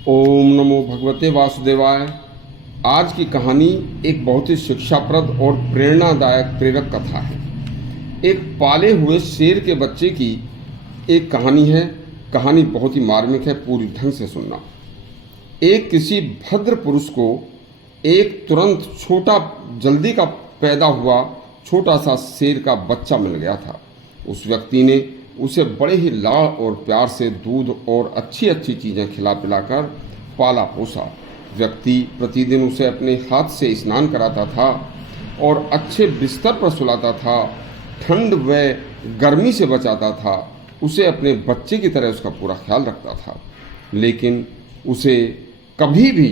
ओम नमो भगवते वासुदेवाय। आज की कहानी एक बहुत ही शिक्षाप्रद और प्रेरणादायक प्रेरक कथा है। एक पाले हुए शेर के बच्चे की एक कहानी है। कहानी बहुत ही मार्मिक है, पूरी ढंग से सुनना। एक किसी भद्र पुरुष को एक तुरंत छोटा जल्दी का पैदा हुआ छोटा सा शेर का बच्चा मिल गया था। उस व्यक्ति ने उसे बड़े ही लाड़ और प्यार से दूध और अच्छी अच्छी चीज़ें खिला पिलाकर पाला पोसा। व्यक्ति प्रतिदिन उसे अपने हाथ से स्नान कराता था और अच्छे बिस्तर पर सुलाता था, ठंड व गर्मी से बचाता था। उसे अपने बच्चे की तरह उसका पूरा ख्याल रखता था, लेकिन उसे कभी भी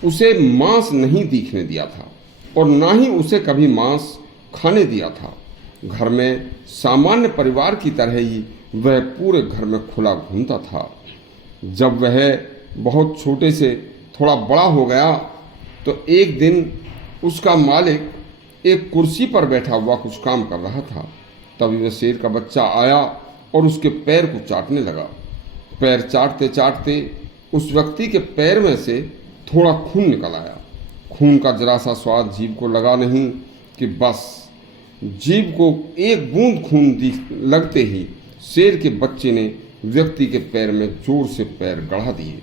उसे मांस नहीं दिखने दिया था और ना ही उसे कभी मांस खाने दिया था। घर में सामान्य परिवार की तरह ही वह पूरे घर में खुला घूमता था। जब वह बहुत छोटे से थोड़ा बड़ा हो गया तो एक दिन उसका मालिक एक कुर्सी पर बैठा हुआ कुछ काम कर रहा था। तभी वह शेर का बच्चा आया और उसके पैर को चाटने लगा। पैर चाटते चाटते उस व्यक्ति के पैर में से थोड़ा खून निकल आया। खून का जरा सा स्वाद जीभ को लगा नहीं कि बस जीभ को एक बूंद खून लगते ही शेर के बच्चे ने व्यक्ति के पैर में जोर से पैर गड़ा दिए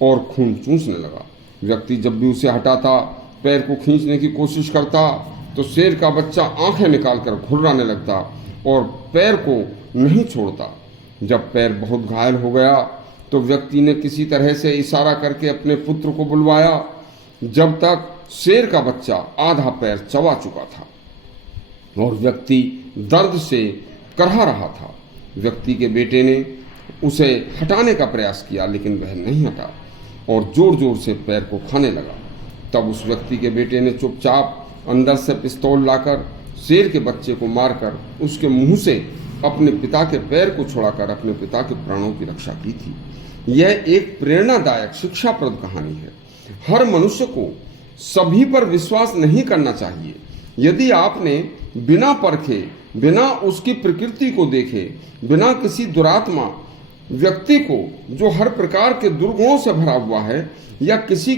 और खून चूसने लगा। व्यक्ति जब भी उसे हटाता, पैर को खींचने की कोशिश करता, तो शेर का बच्चा आंखें निकालकर घुर्राने लगता और पैर को नहीं छोड़ता। जब पैर बहुत घायल हो गया तो व्यक्ति ने किसी तरह से इशारा करके अपने पुत्र को बुलवाया। जब तक शेर का बच्चा आधा पैर चबा चुका था और व्यक्ति दर्द से करहा रहा था। व्यक्ति के बेटे ने उसे हटाने का प्रयास किया, लेकिन वह नहीं हटा और जोर जोर से पैर को खाने लगा। तब उस व्यक्ति के बेटे ने चुपचाप अंदर से पिस्तौल लाकर शेर के बच्चे को मारकर उसके मुंह से अपने पिता के पैर को छुड़ाकर अपने पिता के प्राणों की रक्षा की थी। यह एक प्रेरणादायक शिक्षाप्रद कहानी है। हर मनुष्य को सभी पर विश्वास नहीं करना चाहिए। यदि आपने बिना परखे, बिना उसकी प्रकृति को देखे, बिना किसी दुरात्मा व्यक्ति को जो हर प्रकार के दुर्गुणों से भरा हुआ है या किसी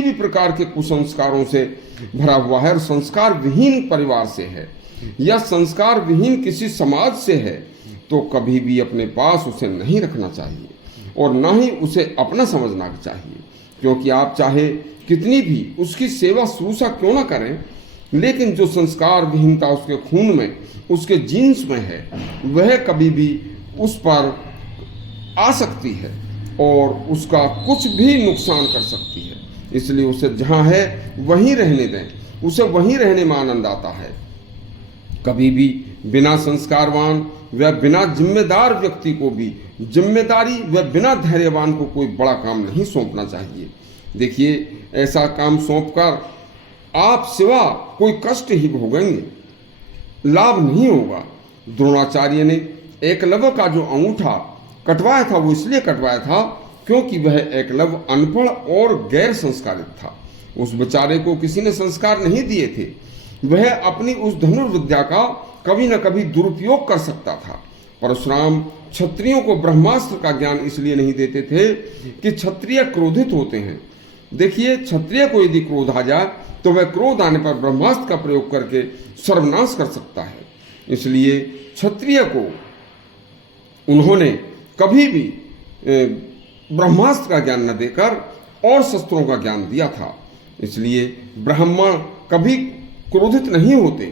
भी प्रकार के कुसंस्कारों से भरा हुआ है और संस्कार विहीन परिवार से है या संस्कार विहीन किसी समाज से है, तो कभी भी अपने पास उसे नहीं रखना चाहिए और ना ही उसे अपना समझना चाहिए। क्योंकि आप चाहे कितनी भी उसकी सेवा शुश्रूषा क्यों ना करें, लेकिन जो संस्कार विहीनता उसके खून में, उसके जीन्स में है, वह कभी भी उस पर आ सकती है और उसका कुछ भी नुकसान कर सकती है। इसलिए उसे जहाँ है वहीं रहने दें, उसे वहीं रहने में आनंद आता है। कभी भी बिना संस्कारवान व बिना जिम्मेदार व्यक्ति को भी जिम्मेदारी व बिना धैर्यवान को कोई बड़ा काम नहीं सौंपना चाहिए। देखिए, ऐसा काम सौंपकर आप सिवा कोई कष्ट ही भोगेंगे, लाभ नहीं होगा। द्रोणाचार्य ने एकलव्य का जो अंगूठा कटवाया था वो इसलिए कटवाया था क्योंकि वह एकलव्य अनपढ़ और गैर संस्कारित था। उस बेचारे को किसी ने संस्कार नहीं दिए थे। वह अपनी उस धनुर्विद्या का कभी न कभी दुरुपयोग कर सकता था। परशुराम क्षत्रियों को ब्रह्मास्त्र का ज्ञान इसलिए नहीं देते थे कि क्षत्रिय क्रोधित होते हैं। देखिए, क्षत्रिय को यदि क्रोध आ जाए तो वह क्रोध आने पर ब्रह्मास्त्र का प्रयोग करके सर्वनाश कर सकता है। इसलिए क्षत्रिय को उन्होंने कभी भी ब्रह्मास्त्र का ज्ञान न देकर और शस्त्रों का ज्ञान दिया था। इसलिए ब्राह्मण कभी क्रोधित नहीं होते,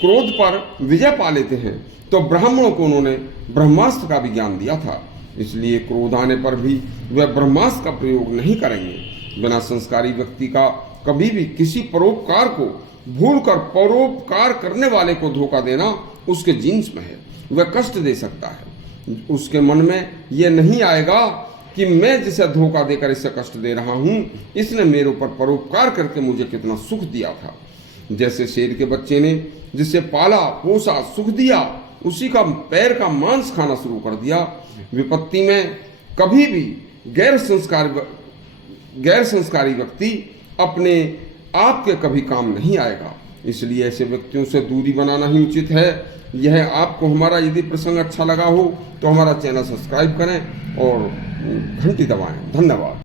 क्रोध पर विजय पा लेते हैं। तो ब्राह्मणों को उन्होंने ब्रह्मास्त्र का भी ज्ञान दिया था। इसलिए क्रोध आने पर भी वह ब्रह्मास्त्र का प्रयोग नहीं करेंगे। बिना संस्कारी व्यक्ति का कभी भी किसी परोपकार को भूलकर परोपकार करने वाले को धोखा देना उसके जीन्स में है। वह कष्ट दे सकता है। उसके मन में यह नहीं आएगा कि मैं जिसे धोखा देकर इसे कष्ट दे रहा हूं, इसने मेरे ऊपर परोपकार करके मुझे कितना सुख दिया था। जैसे शेर के बच्चे ने जिसे पाला पोसा सुख दिया, उसी का पैर का मांस खाना शुरू कर दिया। विपत्ति में कभी भी गैर संस्कारी व्यक्ति अपने आप के कभी काम नहीं आएगा। इसलिए ऐसे व्यक्तियों से दूरी बनाना ही उचित है। यह आपको हमारा यदि प्रसंग अच्छा लगा हो तो हमारा चैनल सब्सक्राइब करें और घंटी दबाएं। धन्यवाद।